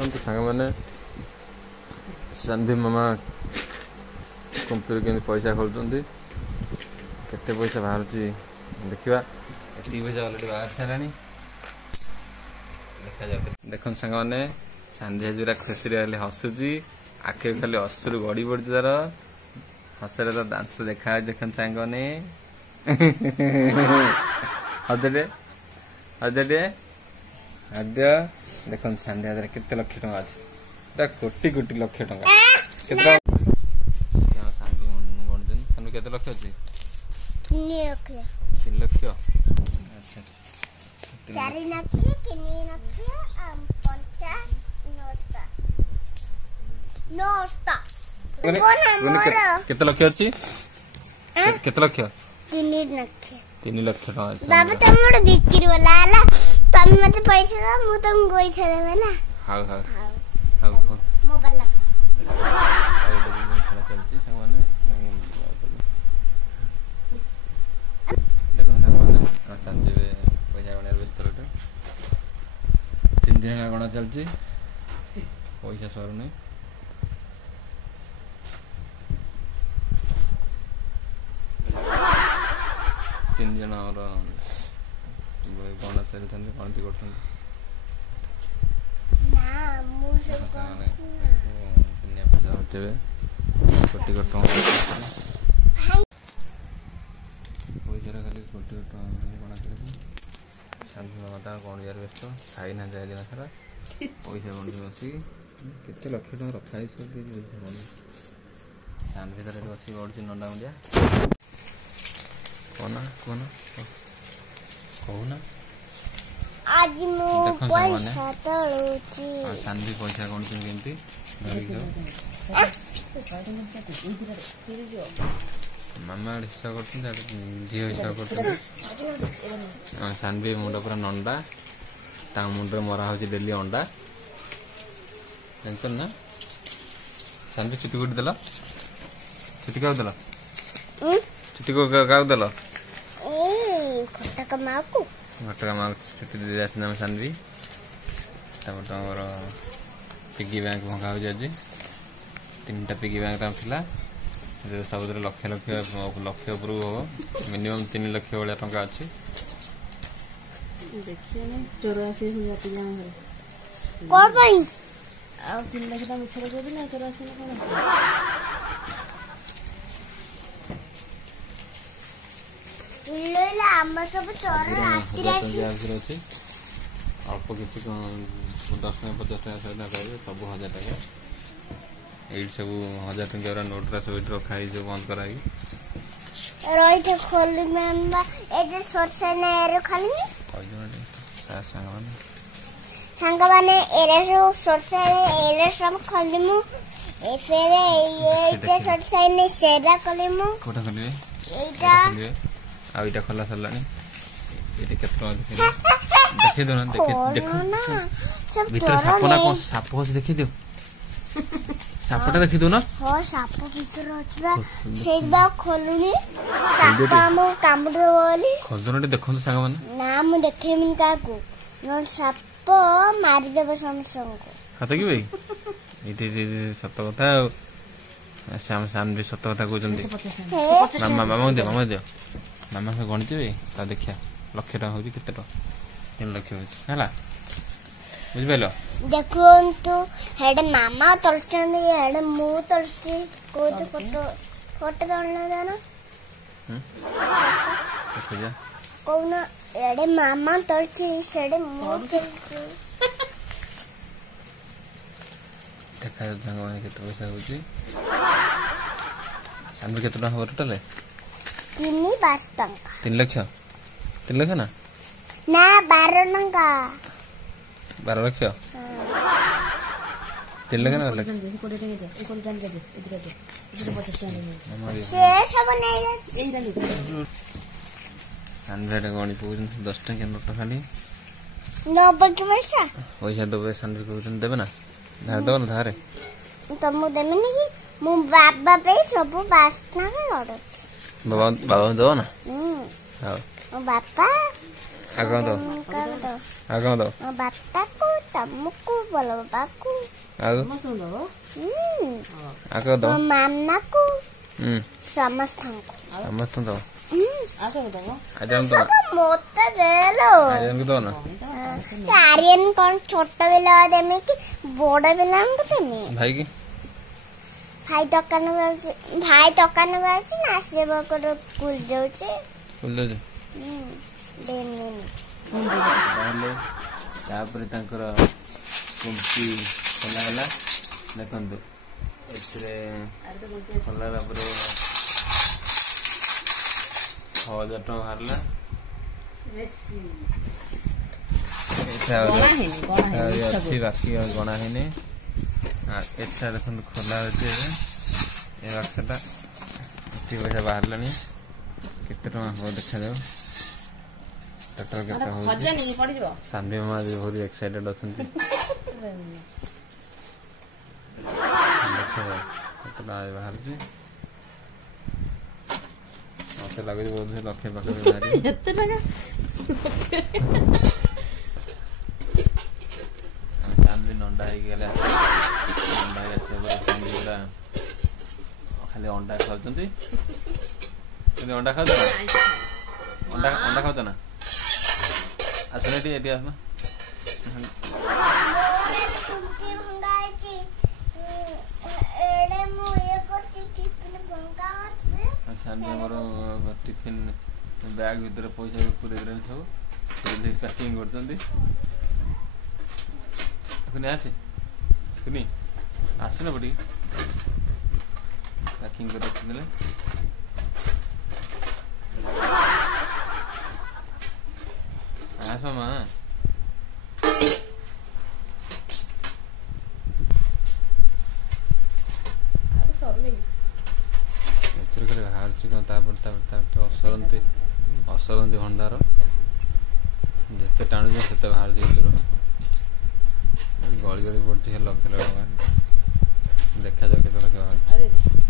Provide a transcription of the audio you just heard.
देखो सांग मैंने सानवी मामा कंप्यूटर के पैसा खोलुँच केते पैसा बाहर देखा ये पैसा अलरेडी बाहर सारा देखा जाए देख सांग मैंने सान्वी जो खुशी हसुची आखि खाली हसुर गड़ी पड़ी तार हसरे तो दांत देखा देख सांग मैंने हदे हदे आद्य देख सान्वी हाथ में केते लक्ष टଙ୍କା अच्छे कोटी कोटी लक्ष टଙ୍କା केते सान्वी गणित सान्वी केते लक्ष अच्छी 3 लक्ष अच्छा 4 लक्ष 3 लक्ष 50 केते लक्ष अच्छी केते लक्ष 3 लक्ष टଙ୍କା बाबा तुम मोड़ बिक्री वाला आला तुम मते पैसा दो मु तुम पैसा देबे ना हां हां हां मोबाइल लगा खेला चलती संगने देखो संगने शांति पैसा गणर व्यस्त रहे 3 दिन गणा चलती पैसा सर नहीं तीन जन गणा चलते गणति कर कोटी कोटी पैसा खाली कोटी गणा चलती शांति माता गण यार व्यस्त खाई ना जाए दिन सारा पैसा गणि बस केते लक्ष टଙ୍କା रखा शांति तरह बस गढ़ी नंडा मुंडिया कहना कहना कहना आज मो पैसा तळुची शांति पैसा गण केमती मामा हिसाब कर झी हिसाब कर शान्वी मुंड पूरा नंडा मुंडे मरा हो डेली अंडा जान ना शान्वी छुट्टी कोटी देल छुट्टी क्या देल छुट्टी को क्या देल घटका माँ को छुट्टी दे आसना शान्वी पिगी बैंक भंगा हो 3टा पिगी बैंक था सब लक्ष लक्ष लक्ष ऊपर हम मिनिमम 3 लक्ष भाया टंका अच्छी अल्प किसी 10 50 टका सब 1000 टका ये सब 1000 टंका नोट सब रखा जो बंद करा रही खोली मेम्बा एटे सोरसे ने एरो खाली संग माने एरे सब सोरसे एरे सब खाली मु ए फेरे एटे सोरसे ने सेरा खाली मु कोटा खाली एटा आ इटा खोला सरलानी एटे केतना देखि दो ना देखो भीतर साप ना को साप हो देखि दियो सापटा देखि दो ना हो साप भीतर अछबा सेबा खोलुनी साप हमो कामुडे बोली खोलदोनटे देखो तो संग माने ना मु देखेमिन काकू न साप मारि देबो समसंग को हाथ की भाई इते सत्य कथा श्याम श्याम भी सत्य कथा कहउचंदी मामा मामा दे मामा से गणित भाई ता देखिया लक्ष टका हो केते टका 3 लक्ष हो हला बुझ पाइलो देखंतु हेडे मामा तलचंदी हेडे मु तलची कोत फोटो फोटो तलना जाना देखो जा कोन हेडे मामा तलची हेडे मु तलची देखा जंग माने केते पैसा होची शान्वी केते टका हो टोटल 3 टका 3 लक्ष ना 12 टका 12 लक्ष 3 लक्ष ना शान्वी गणी कहते 10 टका नोट खाली 90 के पैसा देवे शान्वी कहते देवे ना धार दो ना धारे तुम देमेनी कि मु बाबा पे सब 5 टका ऑर्डर बाबा दो ना हां बाबा ଆଗ ଦବ ଆଗ ଦବ ମୋ ବାପାକୁ ତମକୁ ବଲ ବାପାକୁ ଆଗ ଆଗ ଦବ ମୋ ମାମାକୁ ସମସ୍ତଙ୍କୁ ଦବ ଆଜନ ଦବ ମତେ ଦେଲୋ ଆଜନକୁ ଦବ ନା ଆରିୟନ କଣ ଛୋଟ ପିଲା ଦେମି କି ବଡ ପିଲାଙ୍କୁ ଦେମି ଭାଇ କି ଭାଇ ଦୋକାନ ଯାଉଛି ନା ଆସିବ ସ୍କୁଲ ଯାଉଛି ତାପରେ ତାଙ୍କର କୁମ୍ପି ଖୋଲାଗଲା ଦେଖନ୍ତୁ ଏଥିରେ ଖୋଲାଗଲା ପରେ 6,000 ଟଙ୍କା ବାହାରିଲା ଅଛି ବାକି ଗଣା ହେଇନି ଏଟା ଦେଖନ୍ତୁ ଖୋଲା ଅଛି ଏବେ ଏ ବାକ୍ସଟା ଏତିକି ପଇସା ବାହାରିଲାଣି କେତେ ଟଙ୍କା ହବ ଦେଖାଯାଉ ଟୋଟାଲ କେତେ ହଉଛି ସାନ୍ଭି ମାମା ବହୁତ ଏକ୍ସାଇଟେଡ ଅଛନ୍ତି ଦେଖାଯାଉ କେତେ ଟଙ୍କା ବାହାରୁଛି ମତେ ଲାଗୁଛି ବହୁତ ଲକ୍ଷେ ପାଖରେ ବାହାରି ଚାନ୍ଦି ନଣ୍ଡା ହେଇକି ଗଲେ ନଣ୍ଡା ହେଇ ଆସିବା ପରେ ଚାନ୍ଦି ଗୁଡା ଖାଲି ଅଣ୍ଡା ଖାଉଛନ୍ତି ଅଣ୍ଡା ଖାଉଛ ନା ଅଣ୍ଡା ଖାଉଛ ନା ଆସୁନ ଏଠି ଆସୁନ ସାନ୍ଭି ଆମର ଟିଫିନ ବ୍ୟାଗ ଭିତରେ ପଇସା ପୁରେଇ ଦେଲେଣି ସବୁ ପ୍ୟାକିଂ କରୁଛନ୍ତି ଆସେ କୁନି ଆସୁନ ବଟି ପ୍ୟାକିଂ କରି ରଖିଦେଲେ ଆସ ମା ଏଥିରେ ଖାଲି ବାହାରୁଛି କଣ ତାପରେ ଅସରନ୍ତି ଭଣ୍ଡାର ଯେତେ ଟାଣୁଛ ସେତେ ବାହାରୁଛି ଭିତରୁ ଗଳି ପଡୁଛି ଲକ୍ଷ ଲକ୍ଷ ଦେଖାଯାଉ କେତେ ଲକ୍ଷ ବାହାରୁଛି।